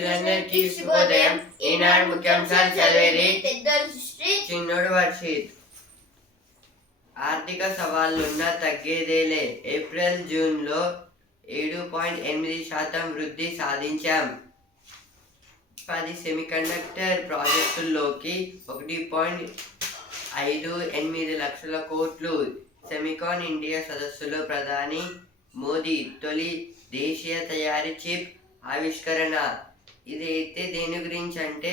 మిత్రులందరికీ శుభోదయం. ఈనాడు ముఖ్యాంశాలు చదివేది చిన్నోడు వర్షిత్. ఆర్థిక సవాళ్ళున్నా తగ్గేదేలే ఏప్రిల్ జూన్లో ఏడు పాయింట్ ఎనిమిది శాతం వృద్ధి సాధించాం. పది సెమీకండక్టర్ ప్రాజెక్టుల్లోకి ఒకటి పాయింట్ ఐదు ఎనిమిది లక్షల కోట్లు. సెమికాన్ ఇండియా సదస్సులో ప్రధాని మోదీ తొలి దేశీయ తయారీ చిప్ ఆవిష్కరణ. ఇది అయితే దేని గురించి అంటే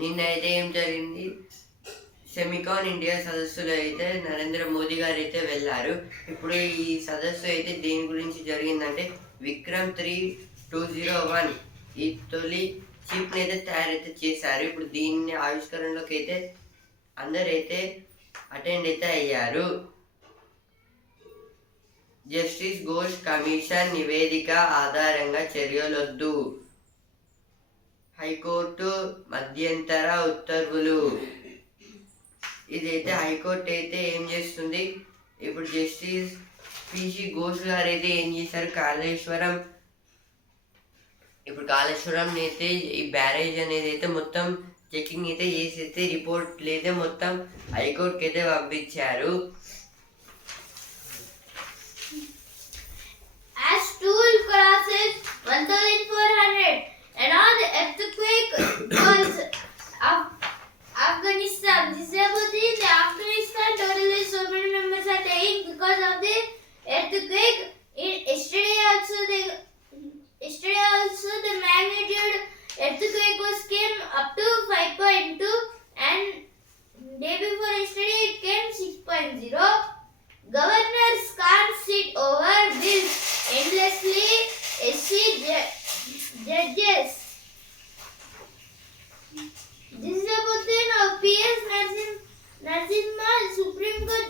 నిన్నైతే ఏం జరిగింది? సెమికాన్ ఇండియా సదస్సులో అయితే నరేంద్ర మోదీ గారు అయితే వెళ్ళారు. ఇప్పుడు ఈ సదస్సు అయితే దేని గురించి జరిగిందంటే Vikram three two zero one ఈ తొలి చిప్ని అయితే తయారైతే చేశారు. ఇప్పుడు దీన్ని ఆవిష్కరణలోకి అయితే అందరైతే అటెండ్ అయితే అయ్యారు. జస్టిస్ ఘోష్ కమిషన్ నివేదిక ఆధారంగా చర్యలొద్దు. హైకోర్టు మధ్యంతర ఉత్తర్వులు. ఇదైతే హైకోర్టు అయితే ఏం చేస్తుంది? ఇప్పుడు జస్టిస్ పిసి ఘోష్ గారు అయితే ఏం చేశారు? కాళేశ్వరం. ఇప్పుడు కాళేశ్వరం అయితే ఈ బ్యారేజ్ అనేది అయితే మొత్తం చెకింగ్ అయితే చేసి అయితే రిపోర్ట్లు అయితే మొత్తం హైకోర్టుకి అయితే పంపించారు.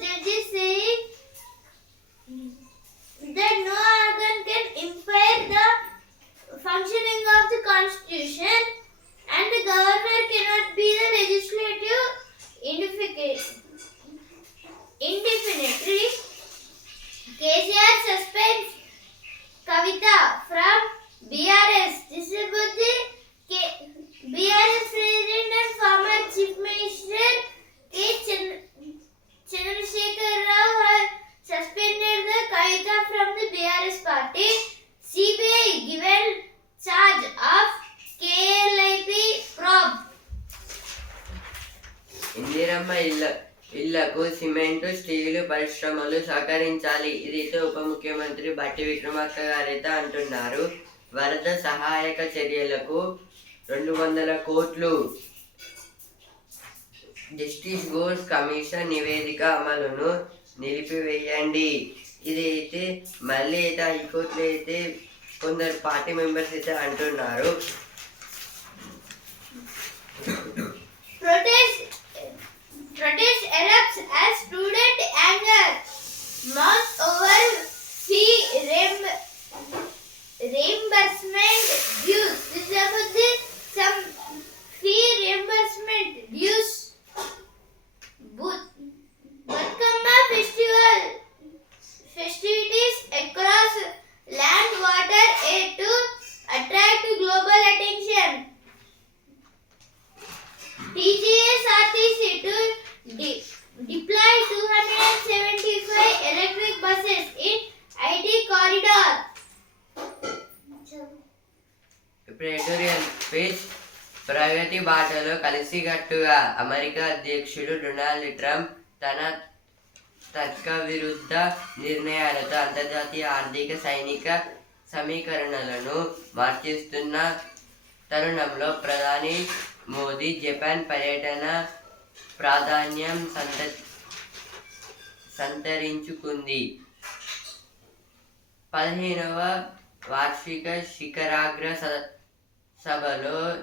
Did you see? ఇందిరమ్మ ఇళ్ళ ఇళ్ళకు సిమెంటు స్టీలు పరిశ్రమలు సహకరించాలి. ఇదైతే ఉప ముఖ్యమంత్రి బట్టి విక్రమార్క గారైతే అంటున్నారు. వరద సహాయక చర్యలకు రెండు వందల కోట్లు. జస్టిస్ గోల్స్ కమిషన్ నివేదిక అమలును నిలిపివేయండి. ఇదైతే మళ్ళీ అయితే హైకోర్టులో అయితే కొందరు పార్టీ మెంబర్స్ అయితే అంటున్నారు. British Arabs as student anger. Uh, Mouth over rim reimbursement dues. This is some కలిసికట్టుగా అమెరికా అధ్యక్షుడు డొనాల్డ్ ట్రంప్ తన తర్క విరుద్ధ నిర్ణయాలతో అంతర్జాతీయ ఆర్థిక సైనిక సమీకరణలను మార్చేస్తున్న తరుణంలో ప్రధాని మోదీ జపాన్ పర్యటన ప్రాధాన్యం సంత సంతరించుకుంది. పదిహేనవ వార్షిక శిఖరాగ్ర స- సభలో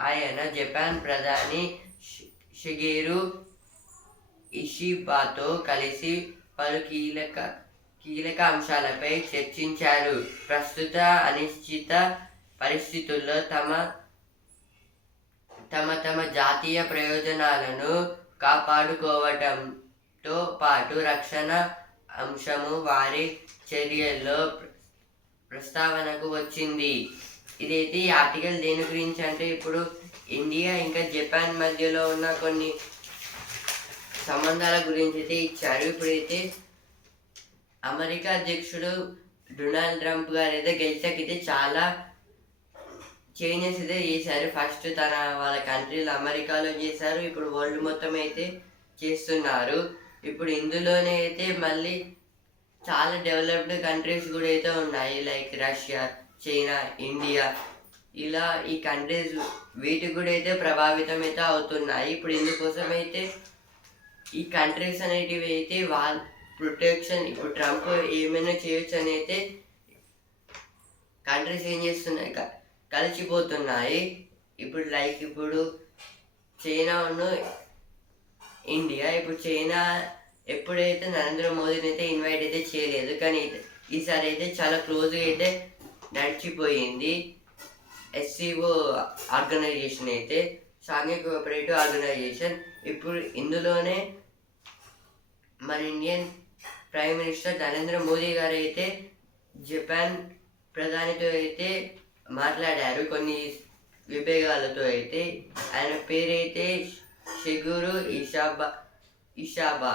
ఆయన జపాన్ ప్రధాని షిగేరు ఇషిబాతో కలిసి పలు కీలక కీలక అంశాలపై చర్చించారు. ప్రస్తుత అనిశ్చిత పరిస్థితుల్లో తమ తమ తమ జాతీయ ప్రయోజనాలను కాపాడుకోవటంతో పాటు రక్షణ అంశము వారి చర్యల్లో ప్రస్తావనకు వచ్చింది. ఇదైతే ఈ ఆర్టికల్ దేని గురించి అంటే ఇప్పుడు ఇండియా ఇంకా జపాన్ మధ్యలో ఉన్న కొన్ని సంబంధాల గురించి అయితే ఇచ్చారు. ఇప్పుడైతే అమెరికా అధ్యక్షుడు డొనాల్డ్ ట్రంప్ గారు అయితే గెలిచాకైతే చాలా చేంజెస్ అయితే చేశారు. ఫస్ట్ తన వాళ్ళ కంట్రీలో అమెరికాలో చేశారు. ఇప్పుడు వరల్డ్ మొత్తం అయితే చేస్తున్నారు. ఇప్పుడు ఇందులోనే అయితే మళ్ళీ చాలా డెవలప్డ్ కంట్రీస్ కూడా అయితే ఉన్నాయి. లైక్ రష్యా చైనా ఇండియా ఇలా ఈ కంట్రీస్ వీటికి కూడా అయితే ప్రభావితం అయితే అవుతున్నాయి. ఇప్పుడు ఇందుకోసం అయితే ఈ కంట్రీస్ అనేటివి అయితే వాళ్ళ ప్రొటెక్షన్ ఇప్పుడు ట్రంప్ ఏమైనా చేయొచ్చు అని అయితే కంట్రీస్ ఏం చేస్తున్నాయి? క- కలిసిపోతున్నాయి. ఇప్పుడు లైక్ ఇప్పుడు చైనాను ఇండియా ఇప్పుడు చైనా ఎప్పుడైతే నరేంద్ర మోదీని అయితే ఇన్వైట్ అయితే చేయలేదు కానీ ఈసారి అయితే చాలా క్లోజ్గా అయితే నడిచిపోయింది. ఎస్సీఓ ఆర్గనైజేషన్ అయితే సాంఘిక కోఆపరేటివ్ ఆర్గనైజేషన్. ఇప్పుడు ఇందులోనే మన Indian prime minister Narendra Modi గారు అయితే జపాన్ ప్రధానితో అయితే మాట్లాడారు. కొన్ని విభేగాలతో అయితే ఆయన పేరైతే షిగురు ఇషాబా ఇషాబా.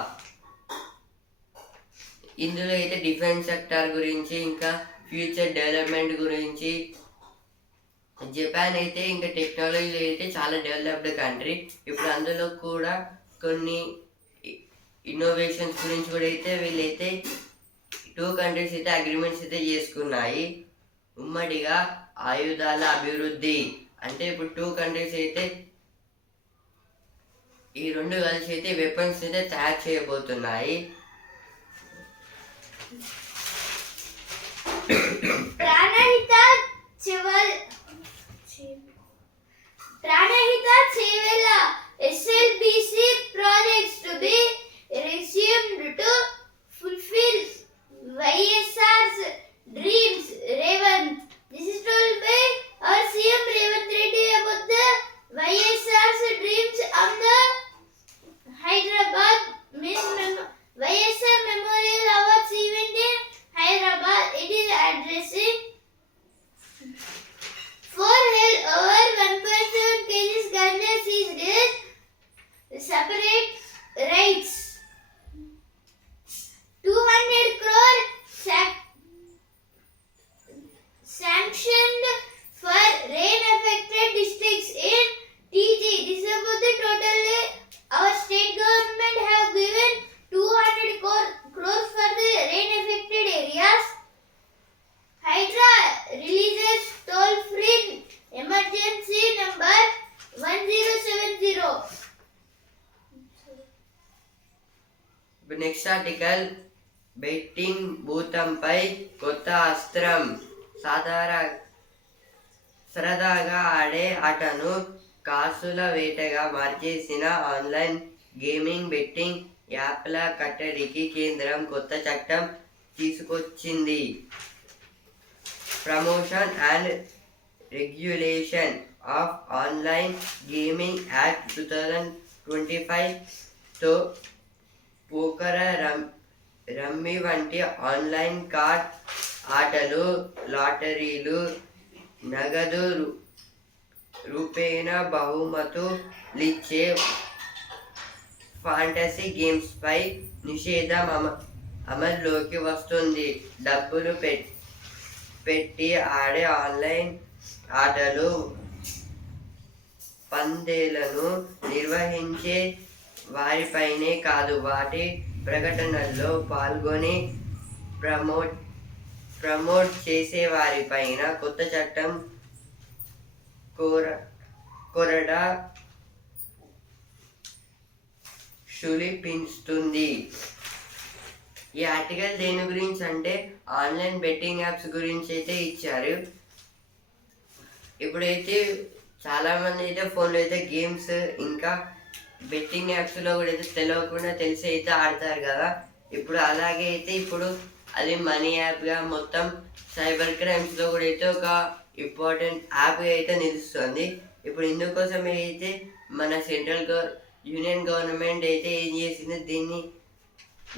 ఇందులో అయితే డిఫెన్స్ సెక్టార్ గురించి ఇంకా ఫ్యూచర్ డెవలప్మెంట్ గురించి. జపాన్ అయితే ఇంకా టెక్నాలజీ అయితే చాలా డెవలప్డ్ కంట్రీ. ఇప్పుడు అందులో కూడా కొన్ని ఇన్నోవేషన్స్ గురించి కూడా అయితే వీళ్ళైతే టూ కంట్రీస్ అయితే అగ్రిమెంట్స్ అయితే చేసుకున్నాయి. ఉమ్మడిగా ఆయుధాల అభివృద్ధి. అంటే ఇప్పుడు టూ కంట్రీస్ అయితే ఈ రెండు కలిసి అయితే వెపన్స్ అయితే తయారు చేయబోతున్నాయి. ಪ್ರಾಣಹಿತ ಚಿವಲ್ ಪ್ರಾಣಹಿತ కాసుల వేటగా మార్చేసిన ఆన్లైన్ గేమింగ్ బెట్టింగ్ యాప్ల కట్టడికి కేంద్రం కొత్త చట్టం తీసుకొచ్చింది. Promotion and regulation of online gaming act two thousand twenty ఫైవ్తో పోకర రమ్ రమ్మీ వంటి ఆన్లైన్ కార్డ్ ఆటలు లాటరీలు నగదు రూపేణ బహుమతులిచ్చే ఫాంటసీ గేమ్స్పై నిషేధం అమ అమల్లోకి వస్తుంది. డబ్బులు పెట్టి ఆడే ఆన్లైన్ ఆటలు పందేలను నిర్వహించే వారిపైనే కాదు వాటి ప్రకటనల్లో పాల్గొని ప్రమోట్ ప్రమోట్ చేసే వారిపైన కొత్త చట్టం కోర కొరడ శులిపిస్తుంది ఈ ఆర్టికల్ దేని గురించి అంటే ఆన్లైన్ బెట్టింగ్ యాప్స్ గురించి అయితే ఇచ్చారు. ఇప్పుడైతే చాలామంది అయితే ఫోన్లో అయితే గేమ్స్ ఇంకా బెట్టింగ్ యాప్స్లో కూడా అయితే తెలియకుండా తెలిసి అయితే ఆడతారు కదా. ఇప్పుడు అలాగే అయితే ఇప్పుడు అది మనీ యాప్గా మొత్తం సైబర్ క్రైమ్స్లో కూడా అయితే ఒక ఇంపార్టెంట్ యాప్గా అయితే నిలుస్తుంది. ఇప్పుడు ఇందుకోసం అయితే మన సెంట్రల్ గవర్ యూనియన్ గవర్నమెంట్ అయితే ఏం చేసింది? దీన్ని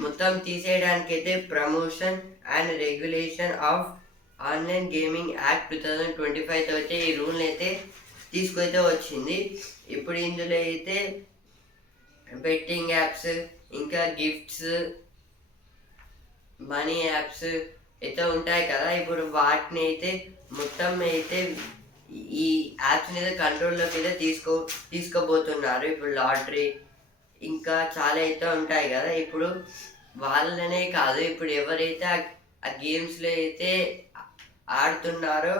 మొత్తం తీసేయడానికి అయితే promotion and regulation of online gaming act two thousand twenty ఫైవ్తో అయితే ఈ రూల్ని అయితే తీసుకొయితే వచ్చింది. ఇప్పుడు ఇందులో అయితే బెట్టింగ్ యాప్స్ ఇంకా గిఫ్ట్స్ మనీ యాప్స్ అయితే ఉంటాయి కదా ఇప్పుడు వాటిని అయితే మొత్తం అయితే ఈ యాప్స్ మీద కంట్రోల్లోకి అయితే తీసుకో తీసుకోబోతున్నారు. ఇప్పుడు లాటరీ ఇంకా చాలా అయితే ఉంటాయి కదా. ఇప్పుడు వాళ్ళనే కాదు ఇప్పుడు ఎవరైతే ఆ- ఆ గేమ్స్లో అయితే ఆడుతున్నారో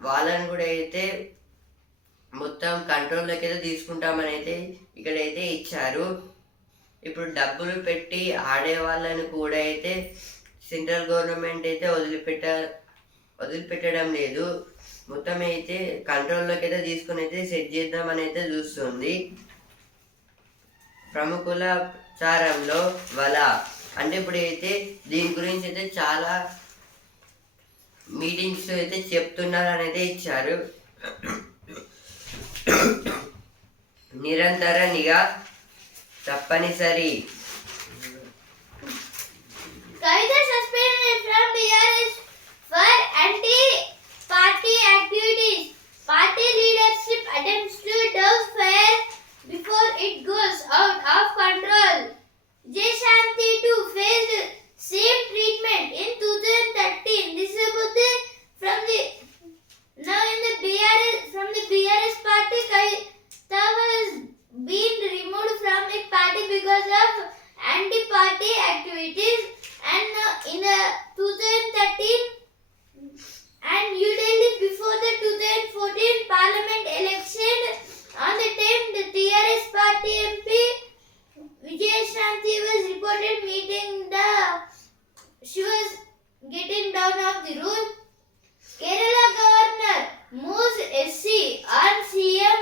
వాళ్ళని కూడా అయితే మొత్తం కంట్రోల్లోకి అయితే తీసుకుంటామని అయితే ఇక్కడైతే ఇచ్చారు. ఇప్పుడు డబ్బులు పెట్టి ఆడే వాళ్ళని కూడా అయితే సెంట్రల్ గవర్నమెంట్ అయితే వదిలిపెట్ట వదిలిపెట్టడం లేదు. మొత్తం అయితే కంట్రోల్లోకి అయితే తీసుకుని అయితే సెట్ చేద్దామని అయితే చూస్తుంది. ప్రముఖుల చారంలో వల. అంటే ఇప్పుడు అయితే దీని గురించి అయితే చాలా మీటింగ్స్ అయితే చెప్తున్నారు అనేది అయితే ఇచ్చారు. నిరంతర నిఘా తప్పనిసరి. From BRS for anti-party activities. Party leadership attempts to douse fire before it goes out of control. Jay Shanti too faced same treatment in 2013. This is about the from the now in the BRS from the BRS party. Kavita has been removed from the party because of anti-party activities and uh, in the 2013 and Delhi before the 2014 parliament election on the time the TRS party MP Vijay Shanti was reported meeting the she was getting down of the rule. Kerala governor moves SC on CM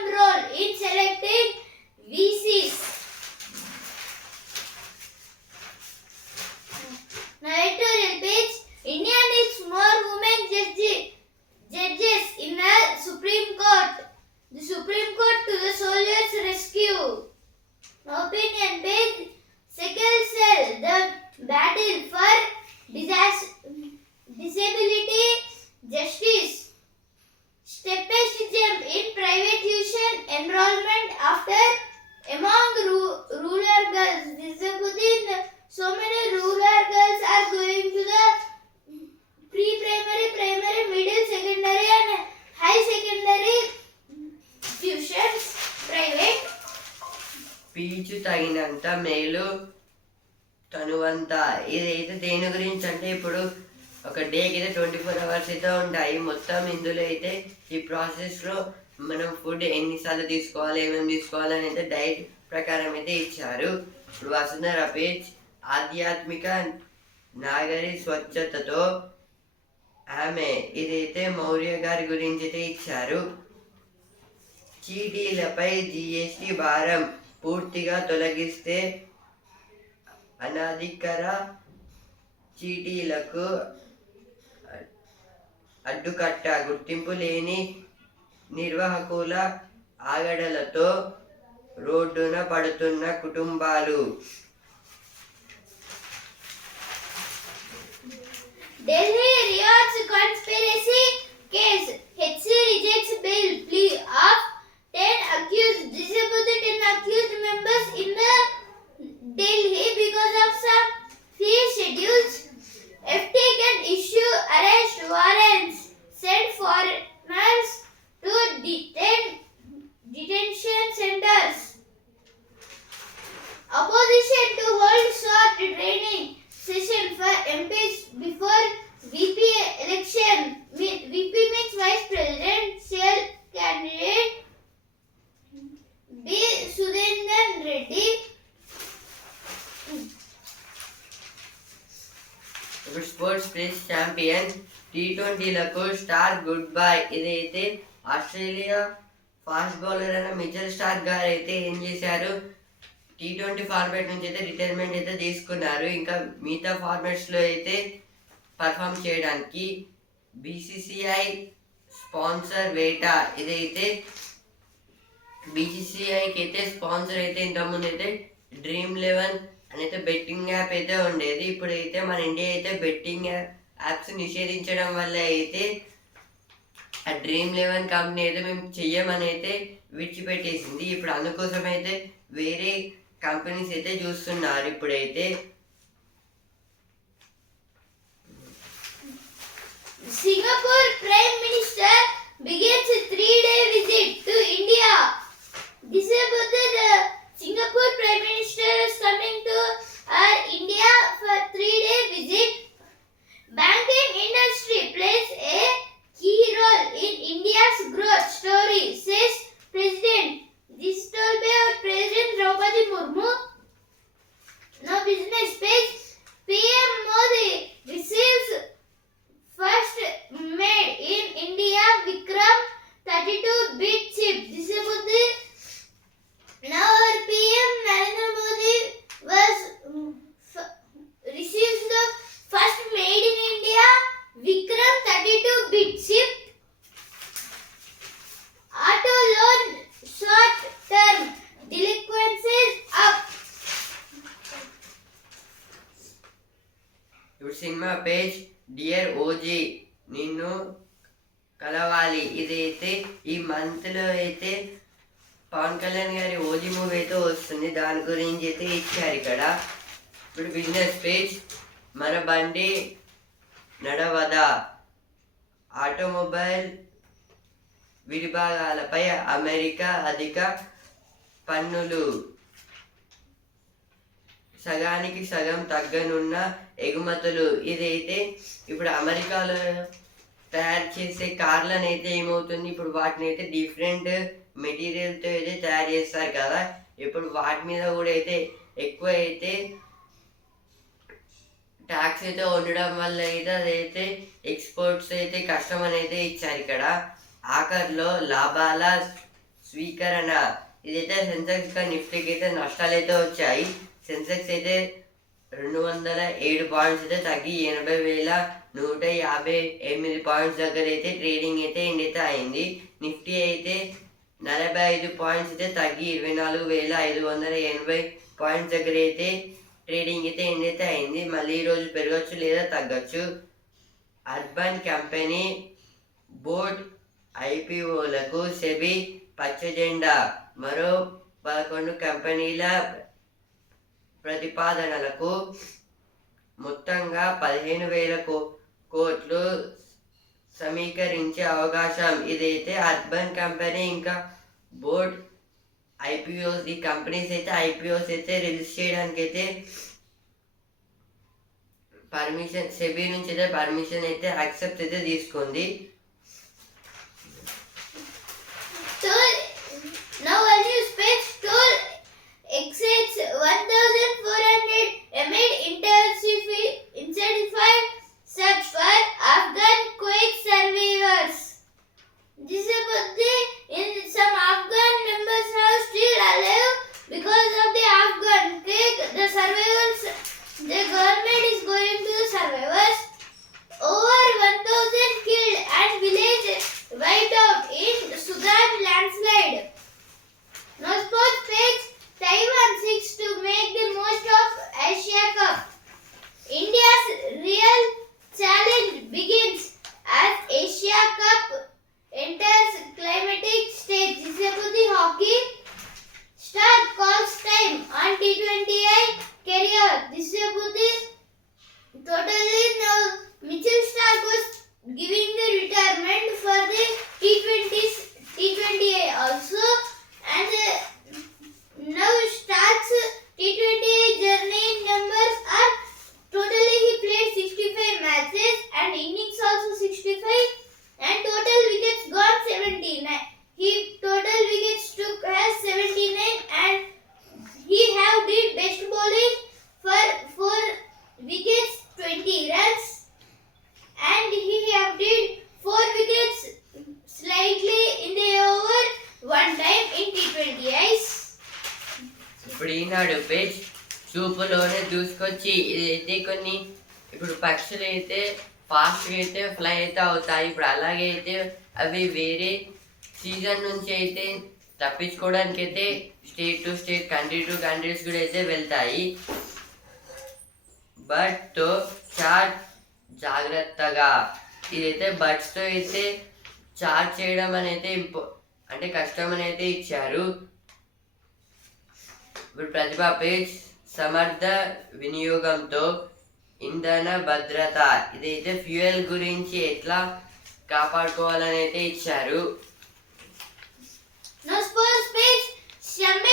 పీచు తగినంత మేలు తనువంత. ఇదైతే దేని గురించి అంటే ఇప్పుడు ఒక డేకి అయితే ట్వంటీ ఫోర్ అవర్స్ అయితే ఉంటాయి. మొత్తం ఇందులో అయితే ఈ ప్రాసెస్లో మనం ఫుడ్ ఎన్నిసార్లు తీసుకోవాలి ఏమేమి తీసుకోవాలి అయితే డైట్ ప్రకారం అయితే ఇచ్చారు. ఇప్పుడు వసుంధర పేజ్ ఆధ్యాత్మిక నాగరి స్వచ్ఛతతో ఆమె ఇదైతే మౌర్య గారి గురించి అయితే ఇచ్చారు. చీటీలపై జిఎస్టి భారం. పూర్తిగా తొలగిస్తే అనధికార చీటీలకు అడ్డుకట్ట గుర్తింపు లేని నిర్వాహకుల ఆగడలతో రోడ్డున పడుతున్న కుటుంబాలు. Delhi Riots conspiracy case HC rejects bail plea of 10 accused. The 10 accused members in the Delhi because of some fee schedules. FT can issue arrest warrants. Send foreigners to detain, detention centers. Opposition to hold short training session for MPs place champion T ట్వంటీలకు Starc goodbye ఇదైతే Australia fast bowler అయిన Mitchell Starc గారు అయితే ఏం చేశారు? T twenty format నుంచి అయితే retirement అయితే తీసుకున్నారు. ఇంకా మిగతా ఫార్మాట్స్లో అయితే పర్ఫామ్ చేయడానికి బీసీసీఐ స్పాన్సర్ వేటా. ఇదైతే బీసీసీఐకి అయితే స్పాన్సర్ అయితే ఇంతకుముందు అయితే డ్రీమ్ లెవెన్ అని అయితే బెట్టింగ్ యాప్ అయితే ఉండేది. ఇప్పుడైతే మన ఇండియా అయితే బెట్టింగ్ యాప్ యాప్స్ నిషేధించడం వల్ల అయితే ఆ డ్రీమ్ లెవెన్ కంపెనీ అయితే మేము చెయ్యమని అయితే విడిచిపెట్టేసింది. ఇప్పుడు అందుకోసం అయితే వేరే కంపెనీస్ అయితే చూస్తున్నారు ఇప్పుడైతే. Singapore prime minister begins three day visit to India. December Singapore prime minister coming to India for three day visit. Banking industry plays a key role in India's growth story, says President. This told by our President Draupadi Murmu. Kalyan గారి OG movie అయితే వస్తుంది. దాని గురించి అయితే ఇచ్చారు ఇక్కడ. ఇప్పుడు business page. మన బండి నడవదా. ఆటోమొబైల్ విడిభాగాలపై అమెరికా అధిక పన్నులు. సగానికి సగం తగ్గనున్న ఎగుమతులు. ఇదైతే ఇప్పుడు అమెరికాలో తయారు చేసే కార్లను అయితే ఏమవుతుంది? ఇప్పుడు వాటిని అయితే డిఫరెంట్ మెటీరియల్తో అయితే తయారు చేస్తారు కదా. ఇప్పుడు వాటి మీద కూడా అయితే ఎక్కువ అయితే ట్యాక్స్ అయితే ఉండడం వల్ల అయితే అదైతే ఎక్స్పోర్ట్స్ అయితే కష్టం అనేది ఇచ్చారు ఇక్కడ. ఆఖరిలో లాభాల స్వీకరణ. ఇదైతే సెన్సెక్స్గా నిఫ్టీకి అయితే నష్టాలు అయితే వచ్చాయి. సెన్సెక్స్ అయితే రెండు వందల ఏడు పాయింట్స్ అయితే తగ్గి ఎనభై వేల నూట యాభై ఎనిమిది పాయింట్స్ దగ్గర అయితే ట్రేడింగ్ అయితే ఎండ్ అయితే అయింది. నిఫ్టీ అయితే నలభై ఐదు పాయింట్స్ అయితే తగ్గి ఇరవై నాలుగు వేల ఐదు వందల ఎనభై పాయింట్స్ దగ్గర అయితే ట్రేడింగ్ అయితే ఎండ్ అయితే అయింది. మళ్ళీ ఈరోజు పెరగచ్చు లేదా తగ్గచ్చు. అర్బన్ కంపెనీ బోర్డ్ ఐపీఓలకు సెబీ పచ్చ జెండా. మరో పదకొండు కంపెనీల ప్రతిపాదనలకు మొత్తంగా పదిహేను వేల కో కోట్లు సమీకరించే అవకాశం ఇదైతే అర్బన్ కంపెనీ ఇంకా బోర్డ్ ఐపీఓస్ ఈ కంపెనీస్ అయితే ఐపీఓస్ అయితే రిలీజ్ చేయడానికి అయితే పర్మిషన్ సెబీ నుంచి అయితే పర్మిషన్ అయితే యాక్సెప్ట్ అయితే తీసుకుంది Toll now exceeds 1,400 amid intensified search for Afghan quake survivors. The in some Afghan members are still alive because of the Afghan quake. The survivors, the government is going to the survivors. అయితే ఫాస్ట్గా అయితే fly అయితే అవుతాయి. ఇప్పుడు అలాగే అయితే అవి వేరే సీజన్ నుంచి అయితే తప్పించుకోవడానికి అయితే state to state country to countries కూడా అయితే వెళ్తాయి. బట్ చార్జ్ జాగ్రత్తగా. ఇదైతే బట్స్తో అయితే చార్జ్ చేయడం అనేది ఇంపో అంటే కష్టం అనేది ఇచ్చారు. ఇప్పుడు ప్రతిభ పేజ్ సమర్థ వినియోగంతో ఇంధన భద్రత ఇదైతే ఫ్యూయల్ గురించి ఎట్లా కాపాడుకోవాలని అయితే ఇచ్చారు Now sports page Shame,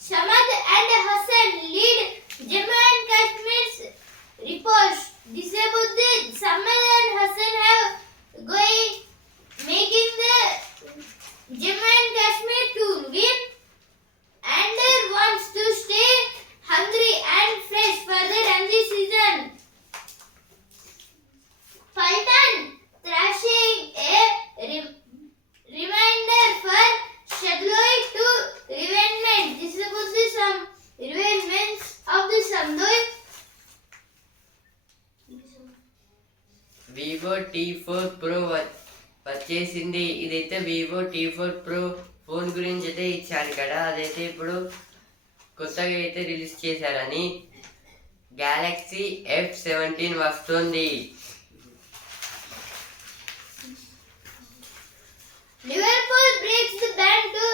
Shamad and Hassan lead Jammu and Kashmir's report. Disabuddin, Samad and Hassan have going making the Jammu and Kashmir to win. Ander wants to stay hungry and fresh for the Ranji season. Sultan thrashing a rem- reminder for Shadloi to revengement. This is about the some revengement of the Samdoi. Vivo T four pro వచ్చేసింది ఇదైతే Vivo T four pro phone గురించి అయితే ఇచ్చారు కదా అదైతే ఇప్పుడు కొత్తగా అయితే రిలీజ్ చేశారని. గ్యాలక్సీ ఎఫ్ సెవెంటీన్ వస్తుంది. Liverpool breaks the ban to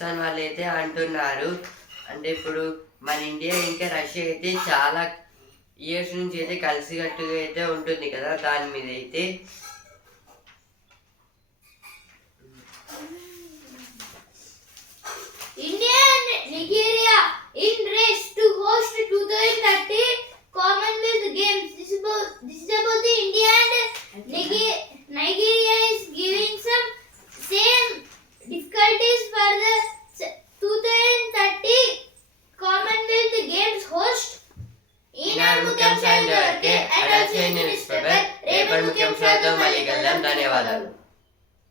Pakistan వాళ్ళు అయితే అంటున్నారు అంటే ఇప్పుడు మన ఇండియా ఇంకా రష్యా అయితే చాలా ఇయర్స్ నుంచి అయితే కలిసికట్టుగా అయితే ఉంటుంది కదా దాని మీద అయితే Nigeria is giving some same. Difficulties for the s- 2030 Commonwealth Games host. Eenadu ముఖ్యాంశాలు ఇంతవరకే అటాచ్ చేయండి న్యూస్ పేపర్ రేపటి ముఖ్యాంశాలతో మళ్ళీ కలుద్దాం ధన్యవాదాలు